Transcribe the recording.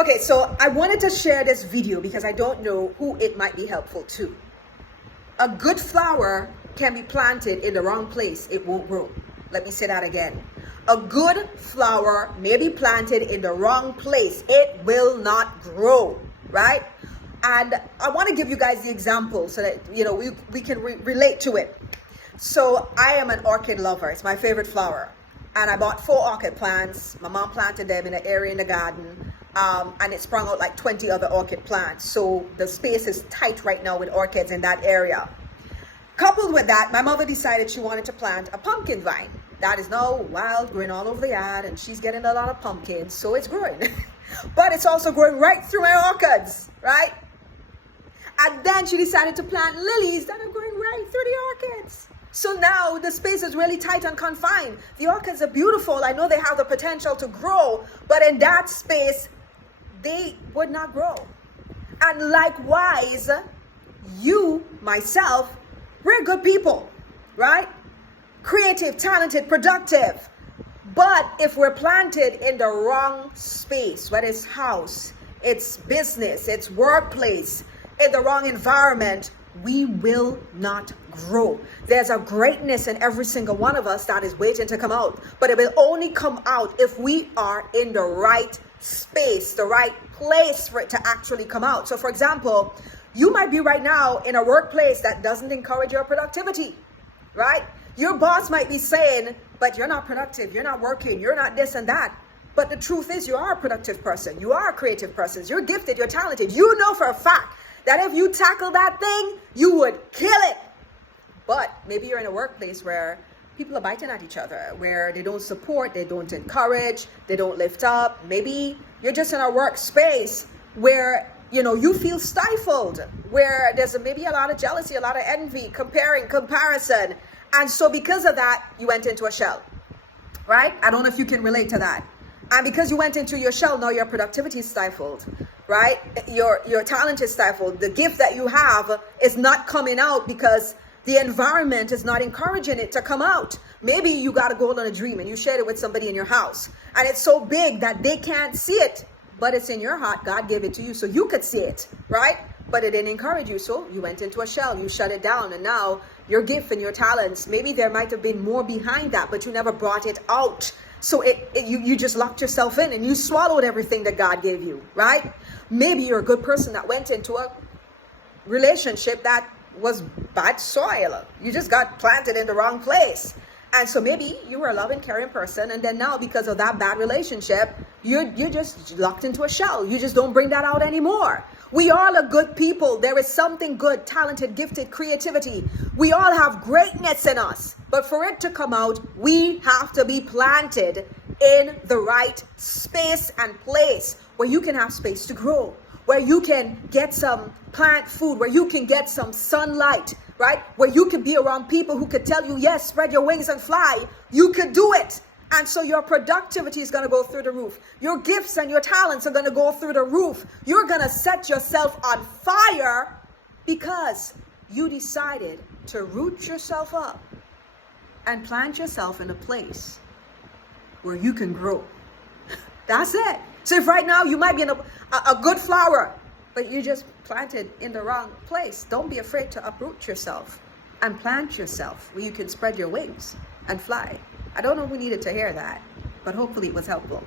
Okay, so I wanted to share this video because I don't know who it might be helpful to. A good flower can be planted in the wrong place, it won't grow. Let me say that again. A good flower may be planted in the wrong place, it will not grow, right? And I want to give you guys the example so that we can relate to it. So I am an orchid lover. It's my favorite flower. And I bought 4 orchid plants. My mom planted them in an area in the garden. And it sprung out like 20 other orchid plants. So the space is tight right now with orchids in that area. Coupled with that, my mother decided she wanted to plant a pumpkin vine. That is now wild, growing all over the yard, and she's getting a lot of pumpkins, so it's growing. But it's also growing right through my orchids, right? And then she decided to plant lilies that are growing right through the orchids. So now the space is really tight and confined. The orchids are beautiful. I know they have the potential to grow, but in that space, they would not grow. And likewise, you, myself, we're good people, right? Creative, talented, productive. But if we're planted in the wrong space, whether it's house, it's business, it's workplace, in the wrong environment, we will not grow. There's a greatness in every single one of us that is waiting to come out, but it will only come out if we are in the right space, the right place for it to actually come out. So for example, you might be right now in a workplace that doesn't encourage your productivity, right? Your boss might be saying, but you're not productive, you're not working, you're not this and that. But the truth is, you are a productive person, you are a creative person, you're gifted, you're talented. You know for a fact that if you tackle that thing, you would kill it. But maybe you're in a workplace where people are biting at each other, where they don't support, they don't encourage, they don't lift up. Maybe you're just in a workspace where you feel stifled, where there's maybe a lot of jealousy, a lot of envy, comparison. And so because of that, you went into a shell, right? I don't know if you can relate to that. And because you went into your shell, now your productivity is stifled, right? Your talent is stifled. The gift that you have is not coming out because the environment is not encouraging it to come out. Maybe you got a goal and a dream and you shared it with somebody in your house. And it's so big that they can't see it, but it's in your heart. God gave it to you so you could see it, right? But it didn't encourage you. So you went into a shell, you shut it down. And now your gift and your talents, maybe there might have been more behind that, but you never brought it out. So you just locked yourself in and you swallowed everything that God gave you, right? Maybe you're a good person that went into a relationship that was bad soil. You just got planted in the wrong place. And so maybe you were a loving, caring person, and then now because of that bad relationship, you're just locked into a shell. You just don't bring that out anymore. We all are good people. There is something good, talented, gifted, creativity. We all have greatness in us. But for it to come out, we have to be planted in the right space and place where you can have space to grow, where you can get some plant food, where you can get some sunlight, right? Where you can be around people who could tell you, yes, spread your wings and fly. You could do it. And so your productivity is going to go through the roof. Your gifts and your talents are going to go through the roof. You're going to set yourself on fire because you decided to root yourself up and plant yourself in a place where you can grow. That's it. So if right now you might be in a good flower, but you just planted in the wrong place, don't be afraid to uproot yourself and plant yourself where you can spread your wings and fly. I don't know who needed to hear that, but hopefully it was helpful.